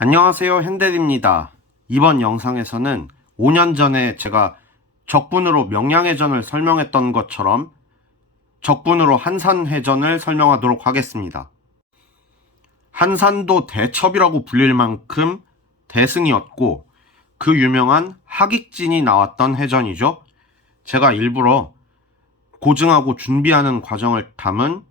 안녕하세요, 현대디입니다. 이번 영상에서는 5년 전에 제가 적분으로 명량해전을 설명했던 것처럼 적분으로 한산해전을 설명하도록 하겠습니다. 한산도 대첩이라고 불릴 만큼 대승이었고 그 유명한 하깃진이 나왔던 해전이죠. 제가 일부러 고증하고 준비하는 과정을 담은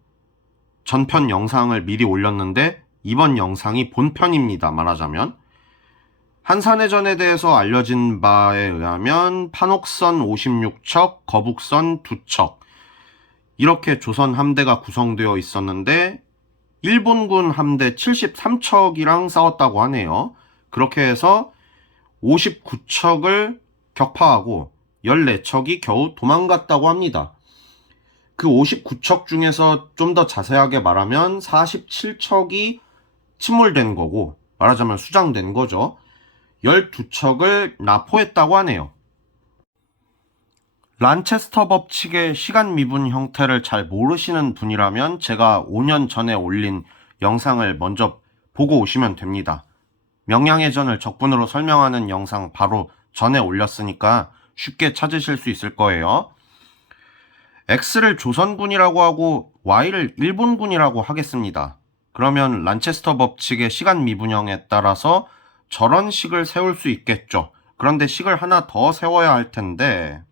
전편 영상을 미리 올렸는데 이번 영상이 본편입니다. 말하자면 한산해전에 대해서 알려진 바에 의하면 판옥선 56척, 거북선 2척 이렇게 조선 함대가 구성되어 있었는데 일본군 함대 73척이랑 싸웠다고 하네요. 그렇게 해서 59척을 격파하고 14척이 겨우 도망갔다고 합니다. 그 59척 중에서 좀 더 자세하게 말하면 47척이 침몰된 거고 말하자면 수장된 거죠. 12척을 납포했다고 하네요. 란체스터 법칙의 시간 미분 형태를 잘 모르시는 분이라면 제가 5년 전에 올린 영상을 먼저 보고 오시면 됩니다. 명량해전을 적분으로 설명하는 영상 바로 전에 올렸으니까 쉽게 찾으실 수 있을 거예요. X를 조선군이라고 하고 Y를 일본군이라고 하겠습니다. 그러면 란체스터 법칙의 시간 미분형에 따라서 저런 식을 세울 수 있겠죠. 그런데 식을 하나 더 세워야 할 텐데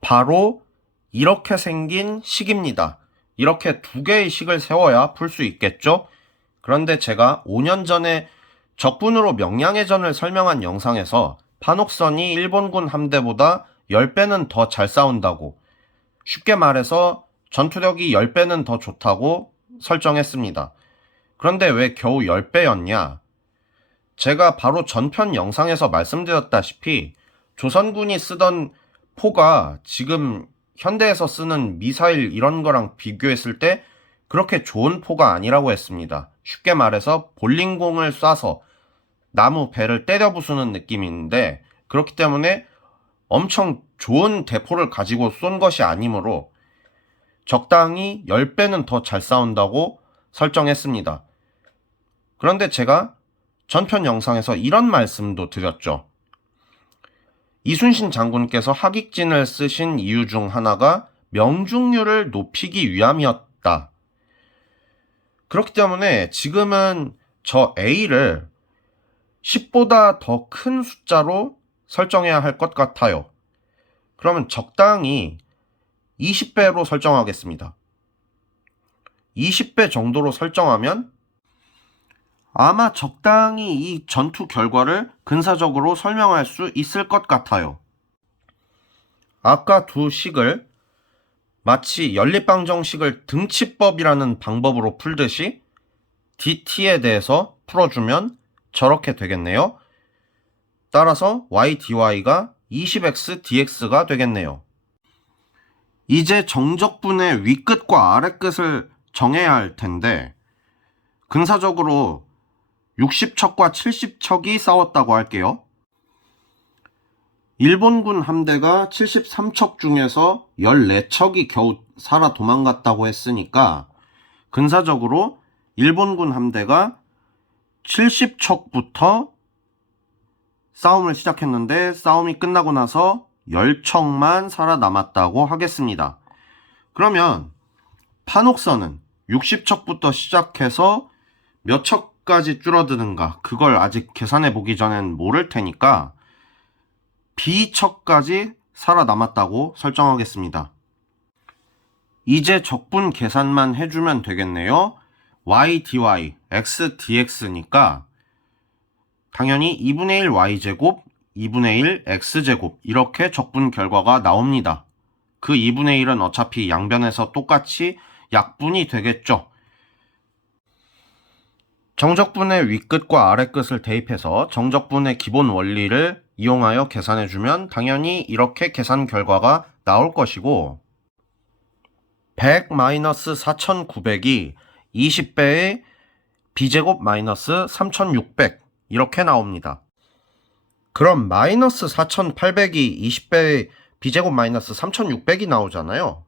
바로 이렇게 생긴 식입니다. 이렇게 두 개의 식을 세워야 풀 수 있겠죠. 그런데 제가 5년 전에 적분으로 명량해전을 설명한 영상에서 판옥선이 일본군 함대보다 10배는 더 잘 싸운다고, 쉽게 말해서 전투력이 10배는 더 좋다고 설정했습니다. 그런데 왜 겨우 10배였냐? 제가 바로 전편 영상에서 말씀드렸다시피 조선군이 쓰던 포가 지금 현대에서 쓰는 미사일 이런 거랑 비교했을 때 그렇게 좋은 포가 아니라고 했습니다. 쉽게 말해서 볼링공을 쏴서 나무 배를 때려 부수는 느낌인데, 그렇기 때문에 엄청 좋은 대포를 가지고 쏜 것이 아니므로 적당히 10배는 더 잘 싸운다고 설정했습니다. 그런데 제가 전편 영상에서 이런 말씀도 드렸죠. 이순신 장군께서 하깃진을 쓰신 이유 중 하나가 명중률을 높이기 위함이었다. 그렇기 때문에 지금은 저 A를 10보다 더 큰 숫자로 설정해야 할 것 같아요. 그러면 적당히 20배로 설정하겠습니다. 20배 정도로 설정하면 아마 적당히 이 전투 결과를 근사적으로 설명할 수 있을 것 같아요. 아까 두 식을 마치 연립방정식을 등치법이라는 방법으로 풀듯이 dt에 대해서 풀어주면 저렇게 되겠네요. 따라서 y dy가 20x dx가 되겠네요. 이제 정적분의 윗끝과 아랫끝을 정해야 할 텐데 근사적으로 60척과 70척이 싸웠다고 할게요. 일본군 함대가 73척 중에서 14척이 겨우 살아 도망갔다고 했으니까 근사적으로 일본군 함대가 70척부터 싸움을 시작했는데 싸움이 끝나고 나서 10척만 살아남았다고 하겠습니다. 그러면 판옥선은 60척부터 시작해서 몇 척까지 줄어드는가 그걸 아직 계산해 보기 전엔 모를 테니까 B척까지 살아남았다고 설정하겠습니다. 이제 적분 계산만 해주면 되겠네요. y dy, x dx니까 당연히 2분의 1 y제곱, 2분의 1 x제곱 이렇게 적분 결과가 나옵니다. 그 2분의 1은 어차피 양변에서 똑같이 약분이 되겠죠. 정적분의 윗끝과 아랫끝을 대입해서 정적분의 기본 원리를 이용하여 계산해주면 당연히 이렇게 계산 결과가 나올 것이고 100-4900이 20배의 b제곱 마이너스 3600 이렇게 나옵니다. 그럼 마이너스 4800이 20배의 b제곱 마이너스 3600이 나오잖아요.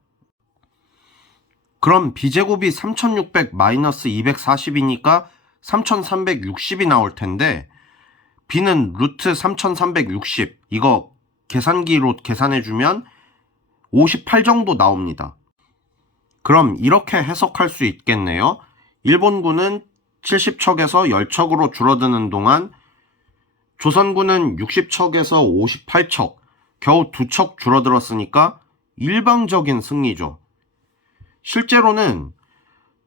그럼 b제곱이 3600 마이너스 240이니까 3360이 나올 텐데 b는 루트 3360 이거 계산기로 계산해주면 58 정도 나옵니다. 그럼 이렇게 해석할 수 있겠네요. 일본군은 70척에서 10척으로 줄어드는 동안 조선군은 60척에서 58척, 겨우 2척 줄어들었으니까 일방적인 승리죠. 실제로는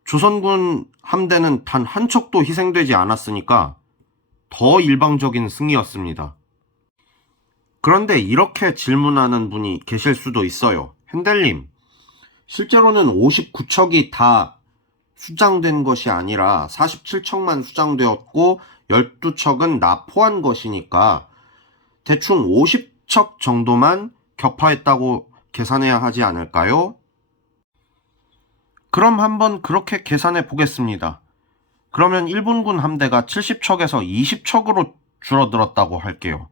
조선군 함대는 단 한 척도 희생되지 않았으니까 더 일방적인 승리였습니다. 그런데 이렇게 질문하는 분이 계실 수도 있어요. 핸델님, 실제로는 59척이 다 수장된 것이 아니라 47척만 수장되었고 12척은 납포한 것이니까 대충 50척 정도만 격파했다고 계산해야 하지 않을까요? 그럼 한번 그렇게 계산해 보겠습니다. 그러면 일본군 함대가 70척에서 20척으로 줄어들었다고 할게요.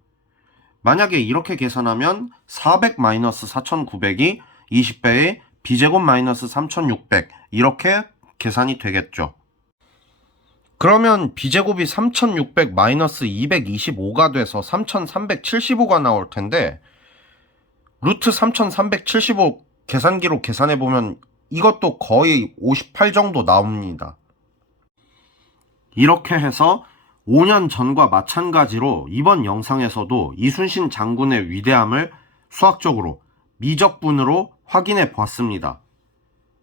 만약에 이렇게 계산하면 400-4900이 20배의 b제곱 마이너스 3600 이렇게 계산이 되겠죠. 그러면 b제곱이 3600 마이너스 225가 돼서 3375가 나올 텐데 루트 3375 계산기로 계산해보면 이것도 거의 58 정도 나옵니다. 이렇게 해서 5년 전과 마찬가지로 이번 영상에서도 이순신 장군의 위대함을 수학적으로 미적분으로 확인해 보았습니다.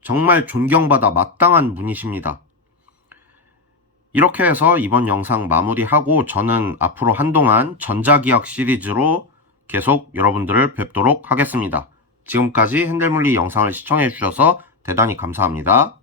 정말 존경받아 마땅한 분이십니다. 이렇게 해서 이번 영상 마무리하고 저는 앞으로 한동안 전자기학 시리즈로 계속 여러분들을 뵙도록 하겠습니다. 지금까지 핸델물리 영상을 시청해 주셔서 대단히 감사합니다.